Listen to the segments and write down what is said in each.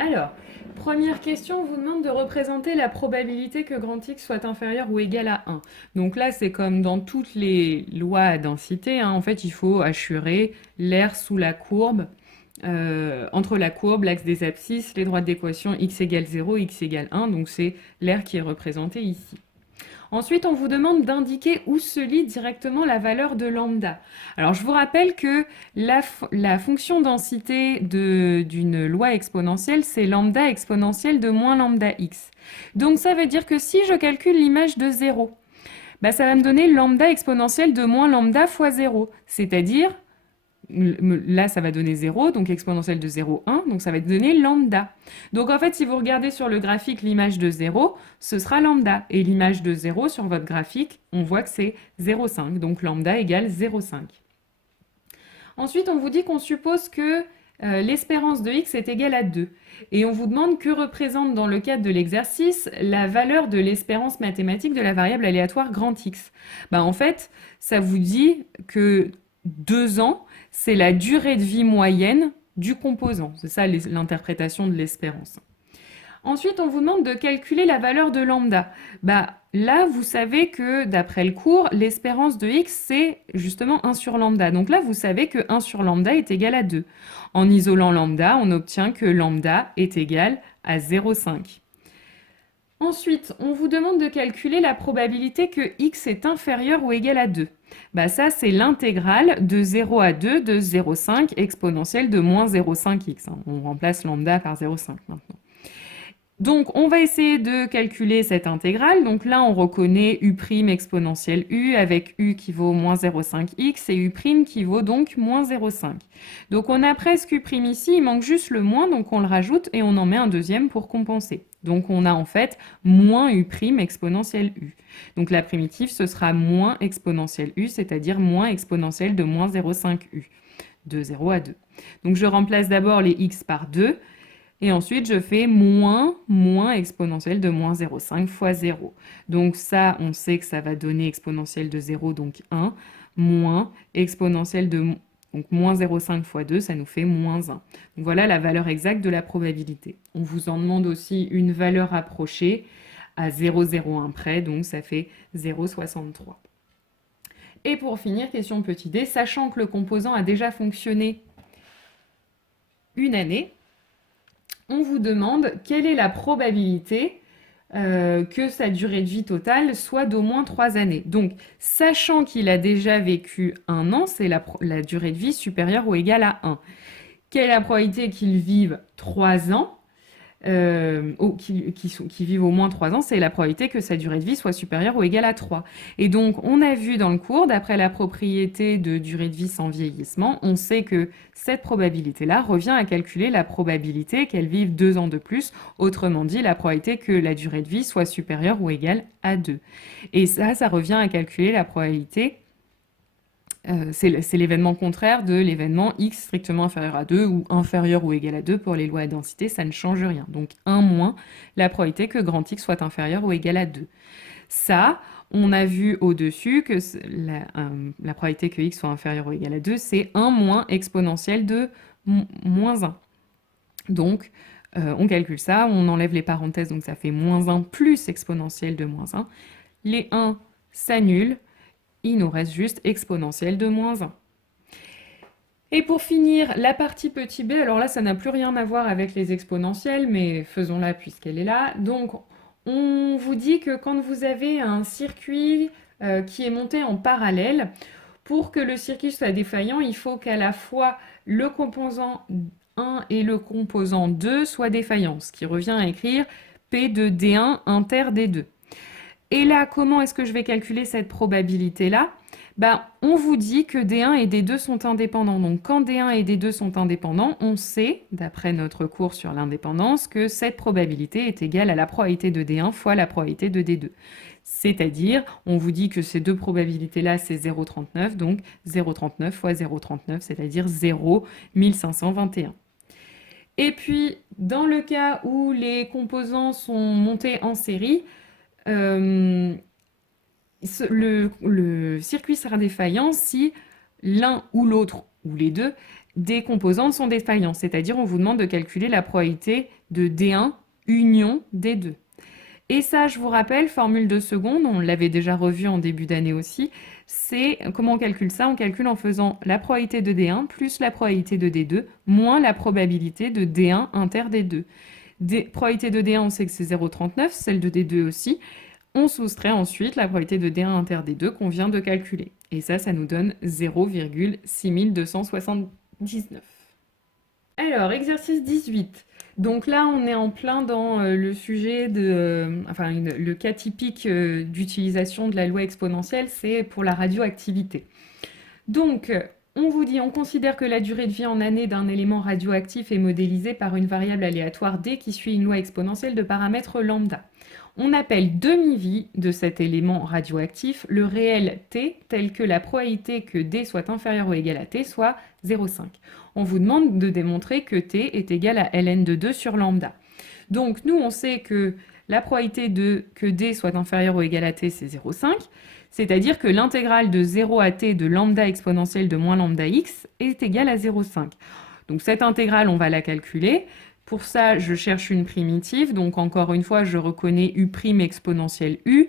Alors, première question, on vous demande de représenter la probabilité que grand X soit inférieur ou égal à 1. Donc là, c'est comme dans toutes les lois à densité, hein. En fait, il faut assurer l'aire sous la courbe, entre la courbe, l'axe des abscisses, les droites d'équation x égale 0, x égale 1. Donc c'est l'aire qui est représentée ici. Ensuite, on vous demande d'indiquer où se lit directement la valeur de lambda. Alors, je vous rappelle que la fonction densité d'une loi exponentielle, c'est lambda exponentielle de moins lambda x. Donc, ça veut dire que si je calcule l'image de 0, bah, ça va me donner lambda exponentielle de moins lambda fois 0, c'est-à-dire là, ça va donner 0, donc exponentielle de 0, 1, donc ça va donner lambda. Donc en fait, si vous regardez sur le graphique l'image de 0, ce sera lambda. Et l'image de 0 sur votre graphique, on voit que c'est 0,5, donc lambda égale 0,5. Ensuite, on vous dit qu'on suppose que l'espérance de x est égale à 2. Et on vous demande que représente dans le cadre de l'exercice la valeur de l'espérance mathématique de la variable aléatoire grand X. Bah, en fait, ça vous dit que 2 ans, c'est la durée de vie moyenne du composant. C'est ça l'interprétation de l'espérance. Ensuite, on vous demande de calculer la valeur de lambda. Bah, là, vous savez que d'après le cours, l'espérance de x, c'est justement 1 sur lambda. Donc là, vous savez que 1 sur lambda est égal à 2. En isolant lambda, on obtient que lambda est égal à 0,5. Ensuite, on vous demande de calculer la probabilité que x est inférieur ou égal à 2. Bah ça, c'est l'intégrale de 0 à 2 de 0,5 exponentielle de moins 0,5x. On remplace lambda par 0,5 maintenant. Donc, on va essayer de calculer cette intégrale. Donc là, on reconnaît u' exponentielle u avec u qui vaut moins 0,5x et u' qui vaut donc moins 0,5. Donc on a presque u' ici, il manque juste le moins, donc on le rajoute et on en met un deuxième pour compenser. Donc on a en fait moins u' exponentielle u. Donc la primitive, ce sera moins exponentielle u, c'est-à-dire moins exponentielle de moins 0,5u, de 0 à 2. Donc je remplace d'abord les x par 2. Et ensuite, je fais moins exponentielle de moins 0,5 fois 0. Donc ça, on sait que ça va donner exponentielle de 0, donc 1, moins exponentielle de donc moins 0,5 fois 2, ça nous fait moins 1. Donc voilà la valeur exacte de la probabilité. On vous en demande aussi une valeur approchée à 0,01 près, donc ça fait 0,63. Et pour finir, question petit d, sachant que le composant a déjà fonctionné une année, on vous demande quelle est la probabilité que sa durée de vie totale soit d'au moins 3 années. Donc, sachant qu'il a déjà vécu 1 an, c'est la durée de vie supérieure ou égale à 1. Quelle est la probabilité qu'il vive 3 ans qui vivent au moins 3 ans, c'est la probabilité que sa durée de vie soit supérieure ou égale à 3. Et donc, on a vu dans le cours, d'après la propriété de durée de vie sans vieillissement, on sait que cette probabilité-là revient à calculer la probabilité qu'elle vive 2 ans de plus, autrement dit, la probabilité que la durée de vie soit supérieure ou égale à 2. Et ça revient à calculer la probabilité c'est l'événement contraire de l'événement x strictement inférieur à 2 ou inférieur ou égal à 2 pour les lois à densité, ça ne change rien. Donc 1 moins la probabilité que grand X soit inférieur ou égal à 2. Ça, on a vu au-dessus que la probabilité que x soit inférieur ou égal à 2, c'est 1 moins exponentielle de moins 1. Donc, on calcule ça, on enlève les parenthèses, donc ça fait moins 1 plus exponentielle de moins 1. Les 1 s'annulent. Il nous reste juste exponentielle de moins 1. Et pour finir, la partie petit b, alors là, ça n'a plus rien à voir avec les exponentielles, mais faisons-la puisqu'elle est là. Donc, on vous dit que quand vous avez un circuit qui est monté en parallèle, pour que le circuit soit défaillant, il faut qu'à la fois le composant 1 et le composant 2 soient défaillants, ce qui revient à écrire P de D1 inter D2. Et là, comment est-ce que je vais calculer cette probabilité-là? On vous dit que D1 et D2 sont indépendants. Donc quand D1 et D2 sont indépendants, on sait, d'après notre cours sur l'indépendance, que cette probabilité est égale à la probabilité de D1 fois la probabilité de D2. C'est-à-dire, on vous dit que ces deux probabilités-là, c'est 0,39, donc 0,39 fois 0,39, c'est-à-dire 0,1521. Et puis, dans le cas où les composants sont montés en série, le circuit sera défaillant si l'un ou l'autre, ou les deux, des composantes sont défaillants. C'est-à-dire, on vous demande de calculer la probabilité de D1 union D2. Et ça, je vous rappelle, formule de seconde, on l'avait déjà revu en début d'année aussi, c'est comment on calcule ça? On calcule en faisant la probabilité de D1 plus la probabilité de D2 moins la probabilité de D1 inter D2. Probabilité de D1, on sait que c'est 0,39, celle de D2 aussi. On soustrait ensuite la probabilité de D1 inter D2 qu'on vient de calculer. Et ça nous donne 0,6279. Alors, exercice 18. Donc là, on est en plein dans le sujet le cas typique d'utilisation de la loi exponentielle, c'est pour la radioactivité. Donc, on vous dit, on considère que la durée de vie en année d'un élément radioactif est modélisée par une variable aléatoire d qui suit une loi exponentielle de paramètres lambda. On appelle demi-vie de cet élément radioactif le réel t tel que la probabilité que d soit inférieur ou égal à t soit 0,5. On vous demande de démontrer que t est égal à ln de 2 sur lambda. Donc nous, on sait que la probabilité que d soit inférieur ou égal à t, c'est 0,5, c'est-à-dire que l'intégrale de 0 à t de lambda exponentielle de moins lambda x est égale à 0,5. Donc cette intégrale, on va la calculer. Pour ça, je cherche une primitive, donc encore une fois, je reconnais u' exponentielle u,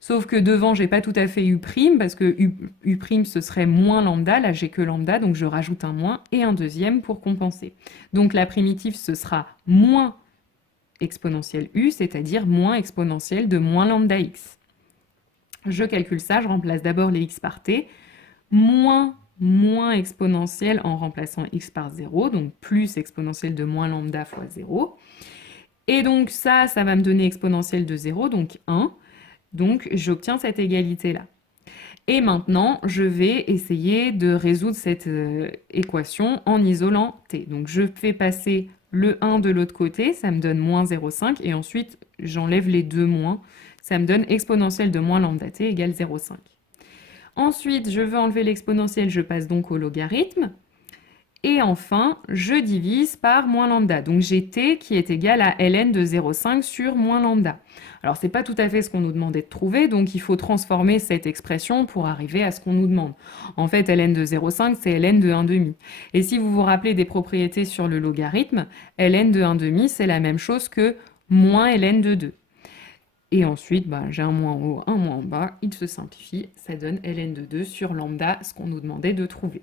sauf que devant, j'ai pas tout à fait u', parce que u', ce serait moins lambda, là j'ai que lambda, donc je rajoute un moins et un deuxième pour compenser. Donc la primitive, ce sera moins exponentielle u, c'est-à-dire moins exponentielle de moins lambda x. Je calcule ça, je remplace d'abord les x par t, moins exponentielle en remplaçant x par 0, donc plus exponentielle de moins lambda fois 0. Et donc ça va me donner exponentielle de 0, donc 1. Donc j'obtiens cette égalité-là. Et maintenant, je vais essayer de résoudre cette équation en isolant t. Donc je fais passer le 1 de l'autre côté, ça me donne moins 0,5, et ensuite j'enlève les deux moins, ça me donne exponentielle de moins lambda t égale 0,5. Ensuite, je veux enlever l'exponentielle, je passe donc au logarithme. Et enfin, je divise par moins lambda. Donc j'ai t qui est égal à ln de 0,5 sur moins lambda. Alors c'est pas tout à fait ce qu'on nous demandait de trouver, donc il faut transformer cette expression pour arriver à ce qu'on nous demande. En fait, ln de 0,5, c'est ln de 1,5. Et si vous vous rappelez des propriétés sur le logarithme, ln de 1,5, c'est la même chose que moins ln de 2. Et ensuite, j'ai un moins en haut, un moins en bas, il se simplifie, ça donne ln de 2 sur lambda, ce qu'on nous demandait de trouver.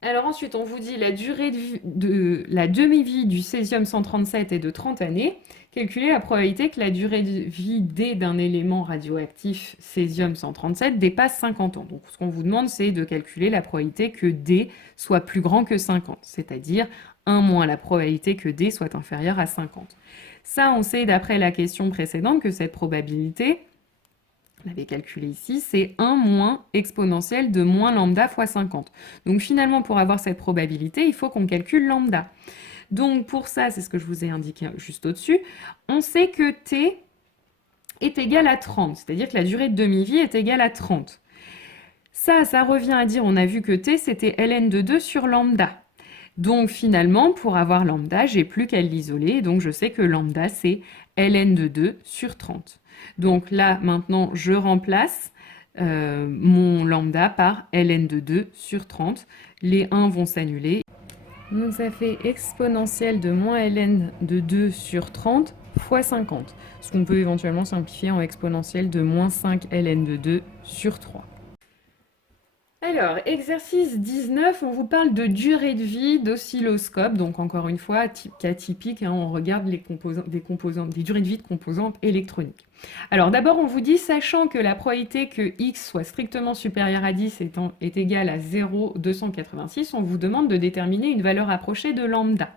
Alors ensuite, on vous dit la durée de la demi-vie du césium-137 est de 30 années. Calculez la probabilité que la durée de vie d d'un élément radioactif césium-137 dépasse 50 ans. Donc ce qu'on vous demande, c'est de calculer la probabilité que d soit plus grand que 50, c'est-à-dire 1 moins la probabilité que d soit inférieur à 50. Ça, on sait d'après la question précédente que cette probabilité, on l'avait calculé ici, c'est 1 moins exponentielle de moins lambda fois 50. Donc finalement, pour avoir cette probabilité, il faut qu'on calcule lambda. Donc pour ça, c'est ce que je vous ai indiqué juste au-dessus, on sait que t est égal à 30, c'est-à-dire que la durée de demi-vie est égale à 30. Ça revient à dire, on a vu que t, c'était ln de 2 sur lambda. Donc finalement, pour avoir lambda, j'ai plus qu'à l'isoler, donc je sais que lambda, c'est ln de 2 sur 30. Donc là, maintenant, je remplace mon lambda par ln de 2 sur 30. Les 1 vont s'annuler. Donc ça fait exponentielle de moins ln de 2 sur 30 fois 50. Ce qu'on peut éventuellement simplifier en exponentielle de moins 5 ln de 2 sur 3. Alors, exercice 19, on vous parle de durée de vie d'oscilloscope. Donc encore une fois, cas typique, on regarde les des durées de vie de composantes électroniques. Alors d'abord, on vous dit, sachant que la probabilité que x soit strictement supérieur à 10 est égale à 0,286, on vous demande de déterminer une valeur approchée de lambda.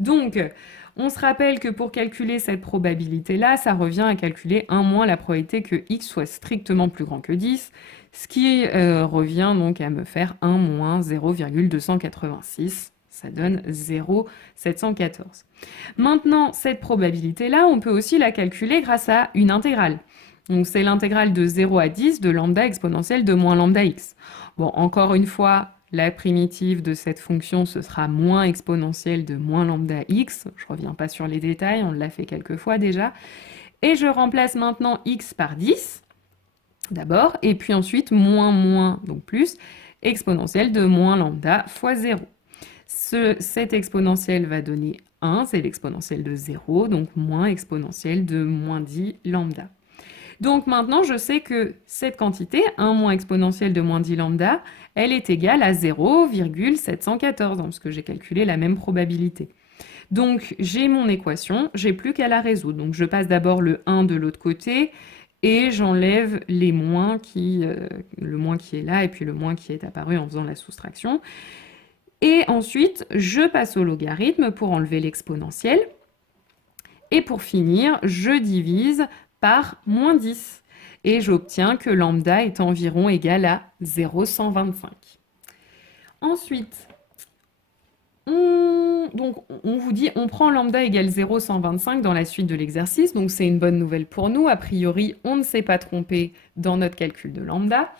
Donc, on se rappelle que pour calculer cette probabilité-là, ça revient à calculer 1 moins la probabilité que x soit strictement plus grand que 10, ce qui revient donc à me faire 1 moins 0,286. Ça donne 0,714. Maintenant, cette probabilité-là, on peut aussi la calculer grâce à une intégrale. Donc c'est l'intégrale de 0 à 10 de lambda exponentielle de moins lambda x. Bon, encore une fois, la primitive de cette fonction, ce sera moins exponentielle de moins lambda x. Je ne reviens pas sur les détails, on l'a fait quelques fois déjà. Et je remplace maintenant x par 10, d'abord, et puis ensuite moins, donc plus, exponentielle de moins lambda fois 0. Cette exponentielle va donner 1, c'est l'exponentielle de 0, donc moins exponentielle de moins 10 lambda. Donc maintenant, je sais que cette quantité, 1 moins exponentielle de moins 10 lambda, elle est égale à 0,714, parce que j'ai calculé la même probabilité. Donc j'ai mon équation, j'ai plus qu'à la résoudre. Donc je passe d'abord le 1 de l'autre côté et j'enlève le moins qui est là et puis le moins qui est apparu en faisant la soustraction. Et ensuite, je passe au logarithme pour enlever l'exponentielle. Et pour finir, je divise par moins 10. Et j'obtiens que lambda est environ égal à 0,125. Ensuite, on vous dit, on prend lambda égale 0,125 dans la suite de l'exercice, donc c'est une bonne nouvelle pour nous. A priori, on ne s'est pas trompé dans notre calcul de lambda.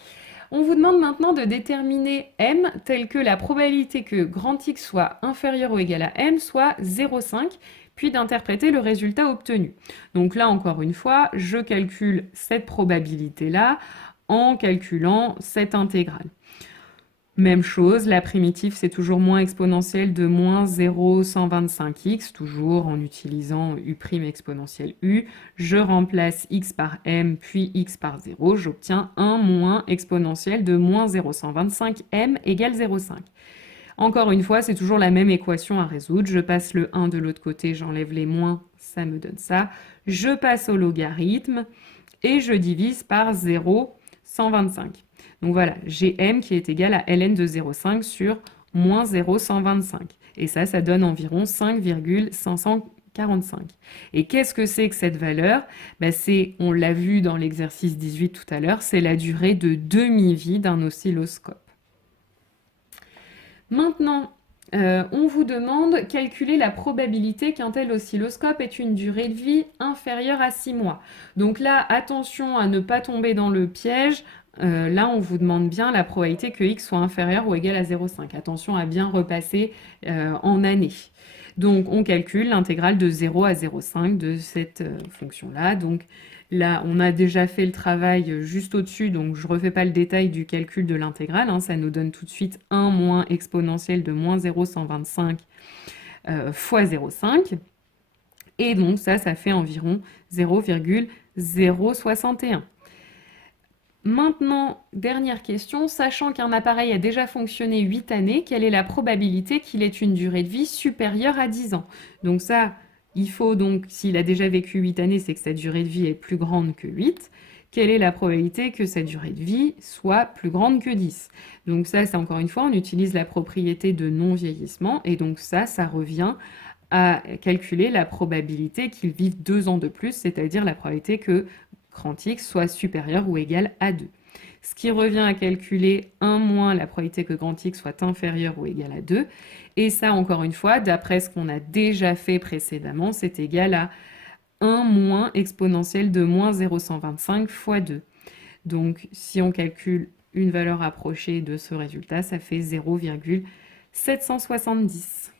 On vous demande maintenant de déterminer m telle que la probabilité que grand X soit inférieur ou égal à m soit 0,5, puis d'interpréter le résultat obtenu. Donc là, encore une fois, je calcule cette probabilité-là en calculant cette intégrale. Même chose, la primitive, c'est toujours moins exponentielle de moins 0,125x, toujours en utilisant u' exponentielle u. Je remplace x par m, puis x par 0. J'obtiens 1 moins exponentielle de moins 0,125m égale 0,5. Encore une fois, c'est toujours la même équation à résoudre. Je passe le 1 de l'autre côté, j'enlève les moins, ça me donne ça. Je passe au logarithme et je divise par 0,125. Donc voilà, j'ai m qui est égal à ln de 0,5 sur moins 0,125. Et ça donne environ 5,545. Et qu'est-ce que c'est que cette valeur? On l'a vu dans l'exercice 18 tout à l'heure, c'est la durée de demi-vie d'un oscilloscope. Maintenant, on vous demande de calculer la probabilité qu'un tel oscilloscope ait une durée de vie inférieure à 6 mois. Donc là, attention à ne pas tomber dans le piège. Là, on vous demande bien la probabilité que x soit inférieur ou égal à 0,5. Attention à bien repasser en années. Donc, on calcule l'intégrale de 0 à 0,5 de cette fonction-là. Donc là, on a déjà fait le travail juste au-dessus, donc je ne refais pas le détail du calcul de l'intégrale. Hein, ça nous donne tout de suite 1 moins exponentielle de moins 0,125 fois 0,5. Et donc ça fait environ 0,061. Maintenant, dernière question, sachant qu'un appareil a déjà fonctionné 8 années, quelle est la probabilité qu'il ait une durée de vie supérieure à 10 ans? Donc ça, il faut donc, s'il a déjà vécu 8 années, c'est que sa durée de vie est plus grande que 8. Quelle est la probabilité que sa durée de vie soit plus grande que 10? Donc ça, c'est encore une fois, on utilise la propriété de non-vieillissement, et donc ça revient à calculer la probabilité qu'il vive 2 ans de plus, c'est-à-dire la probabilité que grand X soit supérieur ou égal à 2. Ce qui revient à calculer 1 moins la probabilité que grand X soit inférieur ou égal à 2. Et ça, encore une fois, d'après ce qu'on a déjà fait précédemment, c'est égal à 1 moins exponentielle de moins 0,125 fois 2. Donc, si on calcule une valeur approchée de ce résultat, ça fait 0,770.